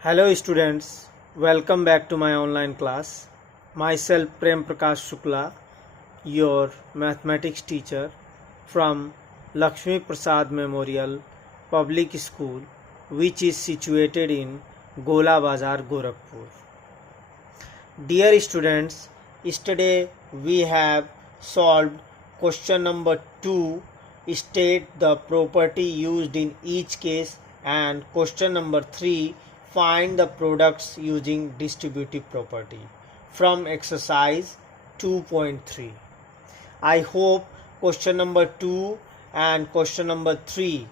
Hello students, welcome back to my online class. Myself Prem Prakash Shukla, your mathematics teacher from Lakshmi Prasad Memorial Public School, which is situated in Gola Bazar, Gorakhpur. Dear students, yesterday we have solved question number 2, state the property used in each case, and question number 3, find the products using distributive property from exercise 2.3. I hope question number 2 and question number 3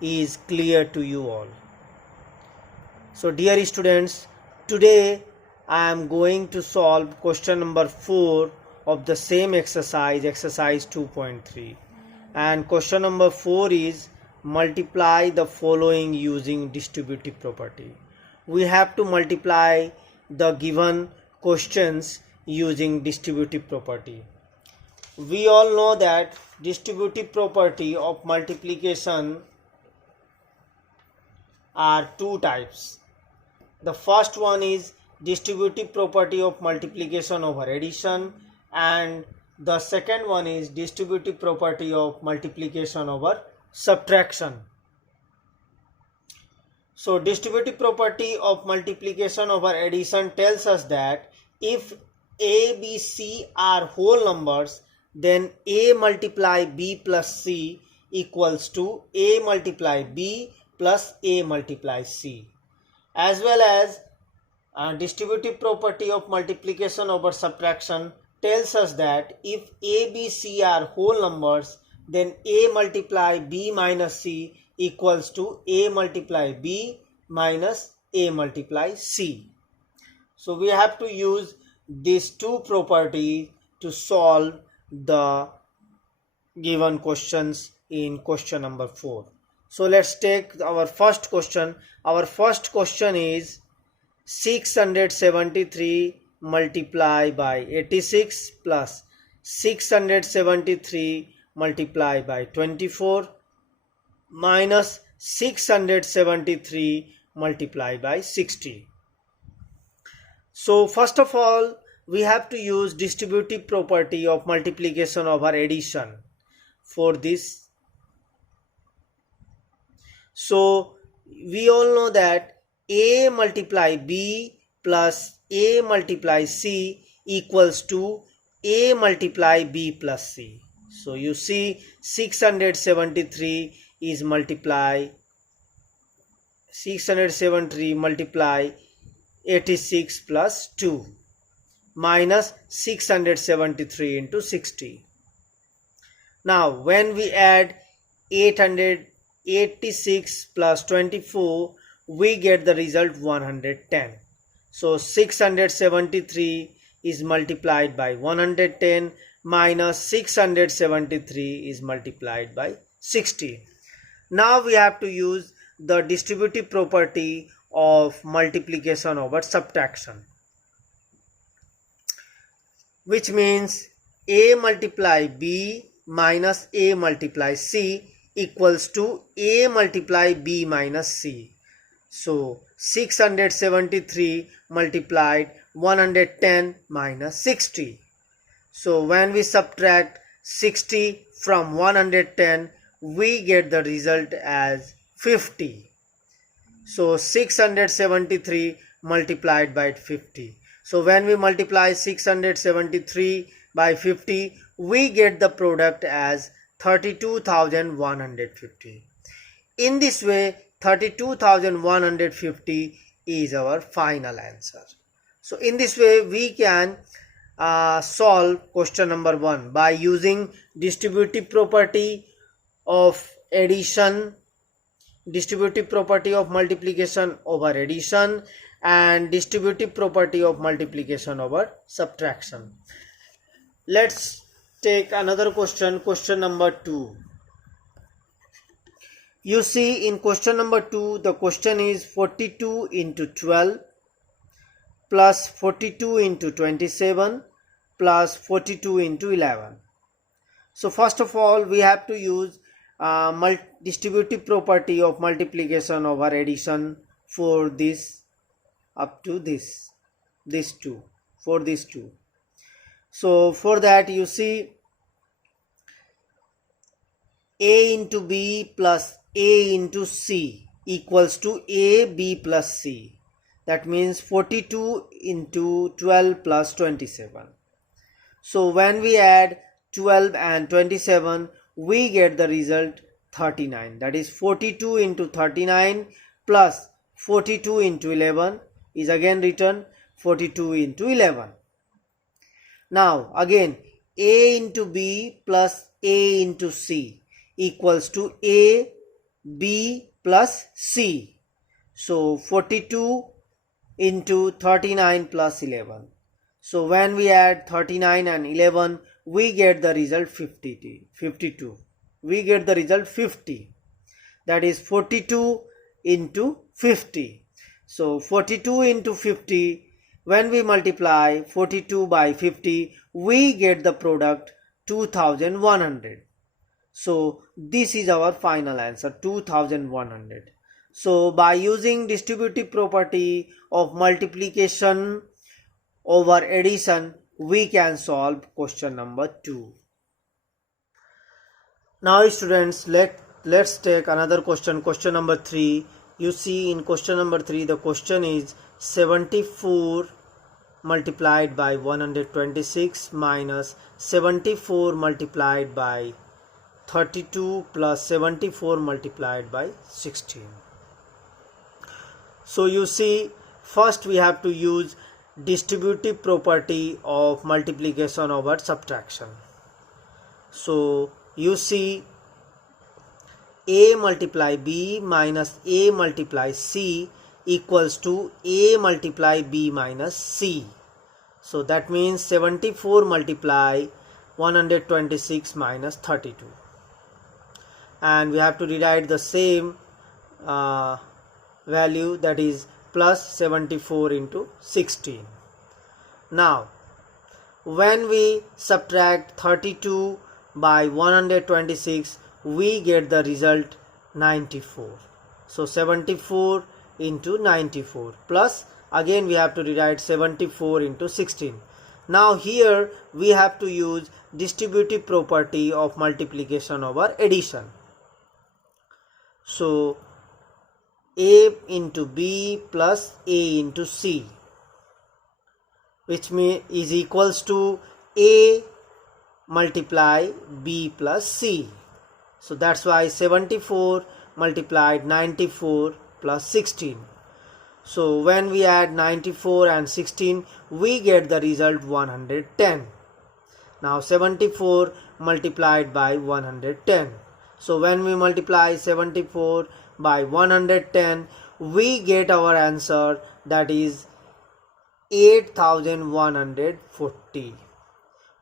is clear to you all. So dear students, today I am going to solve question number 4 of the same exercise 2.3, and question number 4 is multiply the following using distributive property. We have to multiply the given questions using distributive property. We all know that distributive property of multiplication are two types. The first one is distributive property of multiplication over addition, and the second one is distributive property of multiplication over subtraction. So distributive property of multiplication over addition tells us that if A, B, C are whole numbers, then A multiply B plus C equals to A multiply B plus A multiply C. As well as distributive property of multiplication over subtraction tells us that if A, B, C are whole numbers, then A multiply B minus C equals to A multiply B minus A multiply C. So we have to use these two properties to solve the given questions in question number 4. So let's take our first question. Our first question is 673 multiplied by 86 plus 673 multiplied by 24 minus 673 multiplied by 60. So first of all, we have to use distributive property of multiplication over addition for this. So we all know that A multiply B plus A multiply C equals to A multiply B plus C. So you see 673 is multiply 86 plus 2 minus 673 into 60. Now when we add 886 plus 24, we get the result 110. So 673 is multiplied by 110 minus 673 is multiplied by 60. Now we have to use the distributive property of multiplication over subtraction, which means A multiply B minus A multiply C equals to A multiply B minus C. So 673 multiplied 110 minus 60. So when we subtract 60 from 110, we get the result as 50. So 673 multiplied by 50. So when we multiply 673 by 50, we get the product as 32,150. In this way, 32,150 is our final answer. So in this way, we can solve question number 1 by using distributive property of addition, distributive property of multiplication over addition, and distributive property of multiplication over subtraction. Let's take another question, question number 2. You see in question number 2, the question is 42 into 12 plus 42 into 27 plus 42 into 11. So first of all, we have to use distributive property of multiplication over addition for this up to this two, for these two. So for that, you see, A into B plus A into C equals to AB plus C. That means 42 into 12 plus 27. So when we add 12 and 27, we get the result 39. That is 42 into 39 plus 42 into 11 is again written 42 into 11. Now again, A into B plus A into C equals to A, B plus C. So 42 into 39 plus 11. So when we add 39 and 11, we get the result 52. We get the result 50. That is 42 into 50. So 42 into 50, when we multiply 42 by 50, we get the product 2100. So this is our final answer, 2100. So by using distributive property of multiplication over addition, we can solve question number 2. Now students, let's take another question, question number 3. You see, in question number 3, the question is 74 multiplied by 126 minus 74 multiplied by 32 plus 74 multiplied by 16. So you see, first we have to use distributive property of multiplication over subtraction. So you see, A multiply B minus A multiply C equals to A multiply B minus C. So that means 74 multiply 126 minus 32. And we have to rewrite the same value, that is plus 74 into 16. Now when we subtract 32 by 126, we get the result 94. So 74 into 94 plus, again we have to rewrite 74 into 16. Now here we have to use distributive property of multiplication over addition. So A into B plus A into C, which is equals to A multiply B plus C. So that's why 74 multiplied 94 plus 16. So when we add 94 and 16, we get the result 110. Now 74 multiplied by 110. So when we multiply 74 by 110, we get our answer, that is 8140.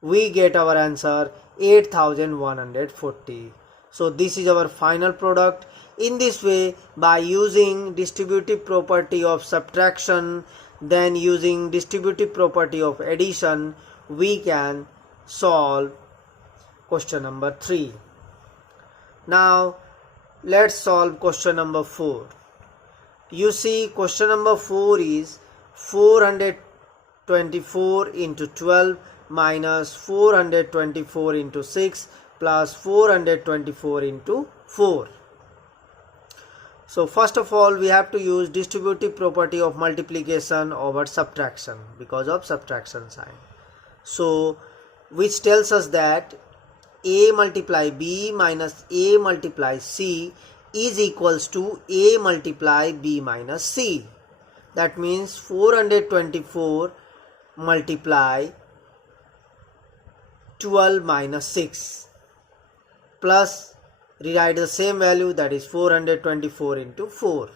We get our answer 8140. So this is our final product. In this way, by using distributive property of subtraction, then using distributive property of addition, we can solve question number 3. Now let's solve question number 4. You see, question number 4 is 424 into 12 minus 424 into 6 plus 424 into 4. So first of all, we have to use distributive property of multiplication over subtraction because of subtraction sign. So which tells us that A multiply B minus A multiply C is equals to A multiply B minus C. That means 424 multiply 12 minus 6 plus rewrite the same value, that is 424 into 4.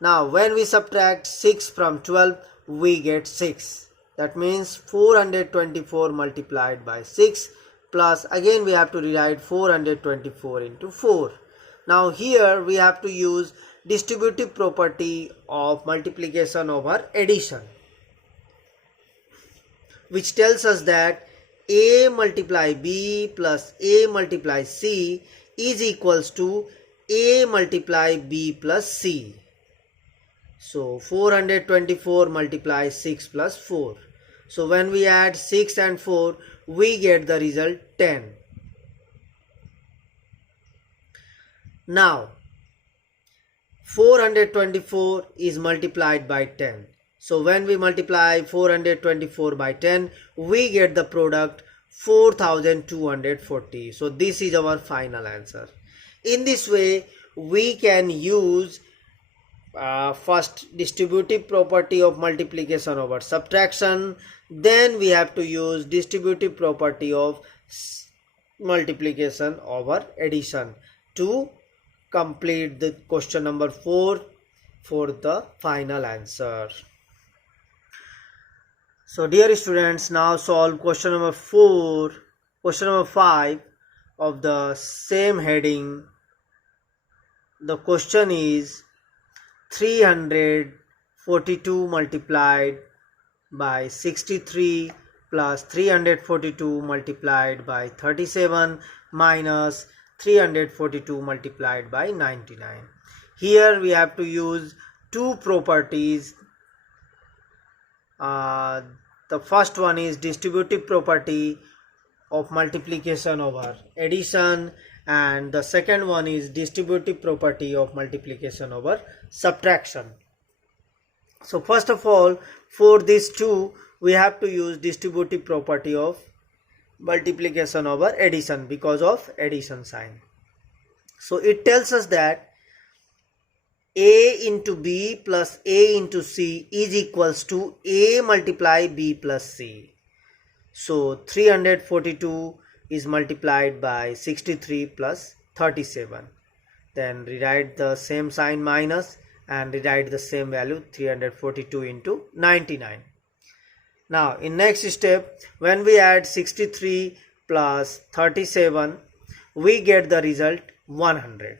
Now when we subtract 6 from 12, we get 6. That means 424 multiplied by 6 plus, again we have to rewrite 424 into 4. Now here we have to use distributive property of multiplication over addition, which tells us that A multiply B plus A multiply C is equals to A multiply B plus C. So 424 multiplies 6 plus 4. So when we add 6 and 4, we get the result 10. Now 424 is multiplied by 10. So when we multiply 424 by 10, we get the product 4240. So this is our final answer. In this way, we can use first distributive property of multiplication over subtraction. Then we have to use distributive property of multiplication over addition to complete the question number 4 for the final answer. So dear students, now solve question number 5 of the same heading. The question is 342 multiplied by 63 plus 342 multiplied by 37 minus 342 multiplied by 99. Here we have to use two properties. The first one is distributive property of multiplication over addition, and the second one is distributive property of multiplication over subtraction. So first of all, for these two, we have to use distributive property of multiplication over addition because of addition sign. So it tells us that A into B plus A into C is equals to A multiply B plus C. So 342 is multiplied by 63 plus 37. Then rewrite the same sign minus and rewrite the same value 342 into 99. Now in next step, when we add 63 plus 37, we get the result 100.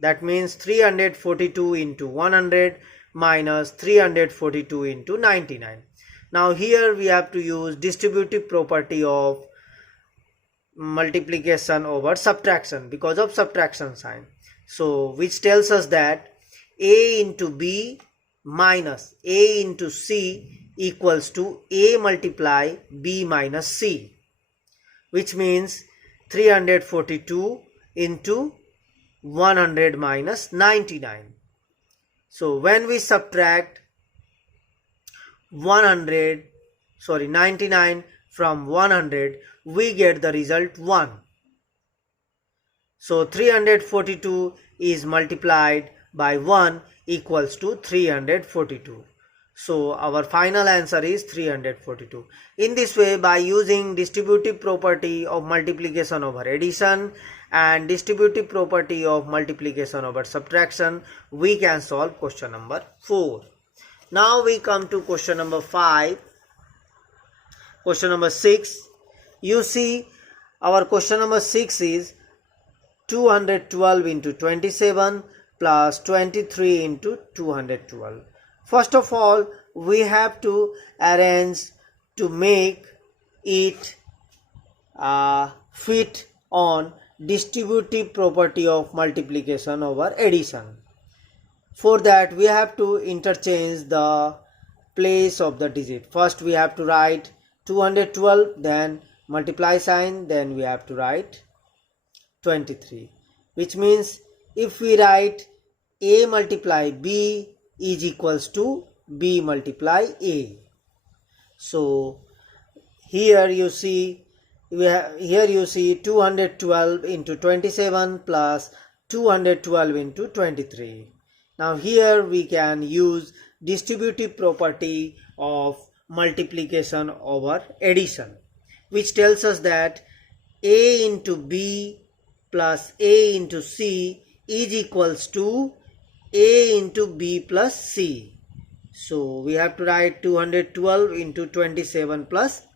That means 342 into 100 minus 342 into 99. Now here we have to use distributive property of multiplication over subtraction because of subtraction sign. So which tells us that A into B minus A into C equals to A multiply B minus C, which means 342 into 100 minus 99. So when we subtract 99 from 100, we get the result 1. So 342 is multiplied by 1 equals to 342. So our final answer is 342. In this way, by using distributive property of multiplication over addition and distributive property of multiplication over subtraction, we can solve question number 4. Now we come to question number 5. Question number 6. You see, our question number 6 is 212 into 27 plus 23 into 212. First of all, we have to arrange to make it fit on distributive property of multiplication over addition. For that, we have to interchange the place of the digit. First we have to write 212, then multiply sign, then we have to write 23, which means if we write A multiply B is equals to B multiply A. So here you see 212 into 27 plus 212 into 23. Now here we can use distributive property of multiplication over addition, which tells us that A into B plus A into C is equals to A into B plus C. So we have to write 212 into 27 plus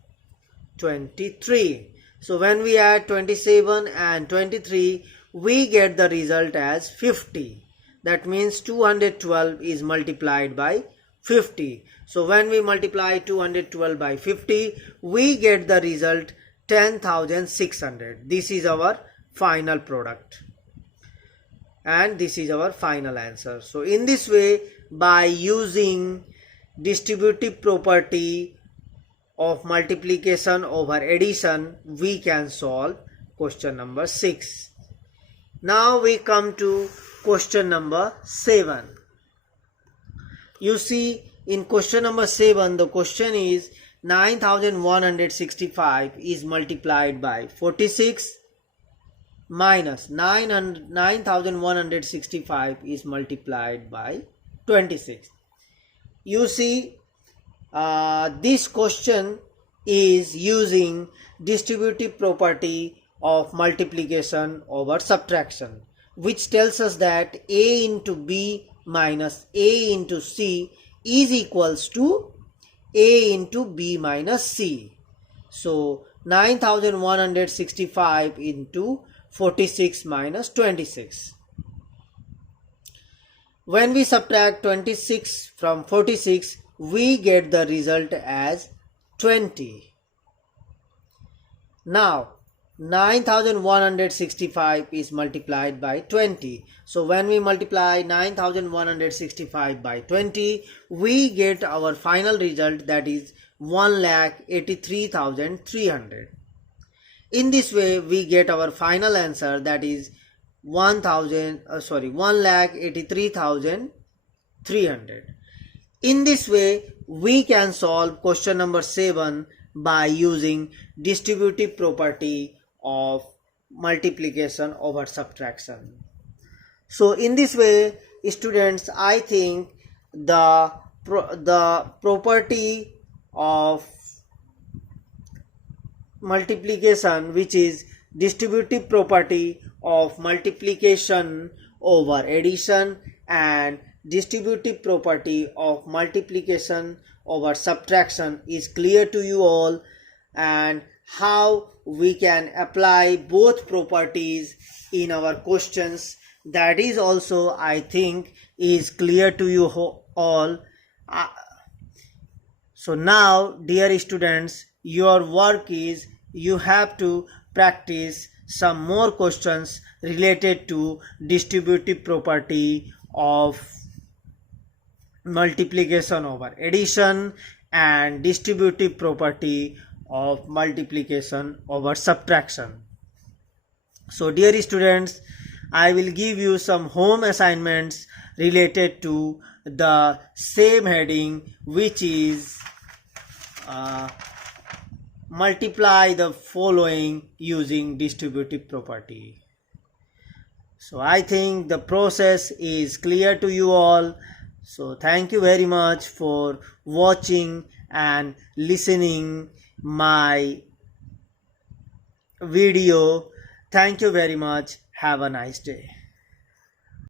23. So when we add 27 and 23, we get the result as 50. That means 212 is multiplied by 50. So when we multiply 212 by 50, we get the result 10,600. This is our final product. And this is our final answer. So in this way, by using distributive property of multiplication over addition, we can solve question number 6. Now we come to question number 7. You see, in question number 7, the question is 9165 is multiplied by 46 minus 9165 is multiplied by 26. You see, this question is using distributive property of multiplication over subtraction, which tells us that A into B minus A into C is equals to A into B minus C. So 9165 into 46 minus 26. When we subtract 26 from 46, we get the result as 20. Now 9165 is multiplied by 20. So when we multiply 9165 by 20, we get our final result, that is 1,83,300. In this way, we get our final answer, that is 1,83,300. In this way, we can solve question number 7 by using distributive property of multiplication over subtraction. So in this way, students, I think the property of multiplication, which is distributive property of multiplication over addition and distributive property of multiplication over subtraction, is clear to you all, and how we can apply both properties in our questions, that is also, I think, is clear to you all. So now, dear students, your work is you have to practice some more questions related to distributive property of multiplication over addition and distributive property of multiplication over subtraction. So dear students, I will give you some home assignments related to the same heading, which is multiply the following using distributive property. So I think the process is clear to you all. So thank you very much for watching and listening my video. Thank you very much. Have a nice day.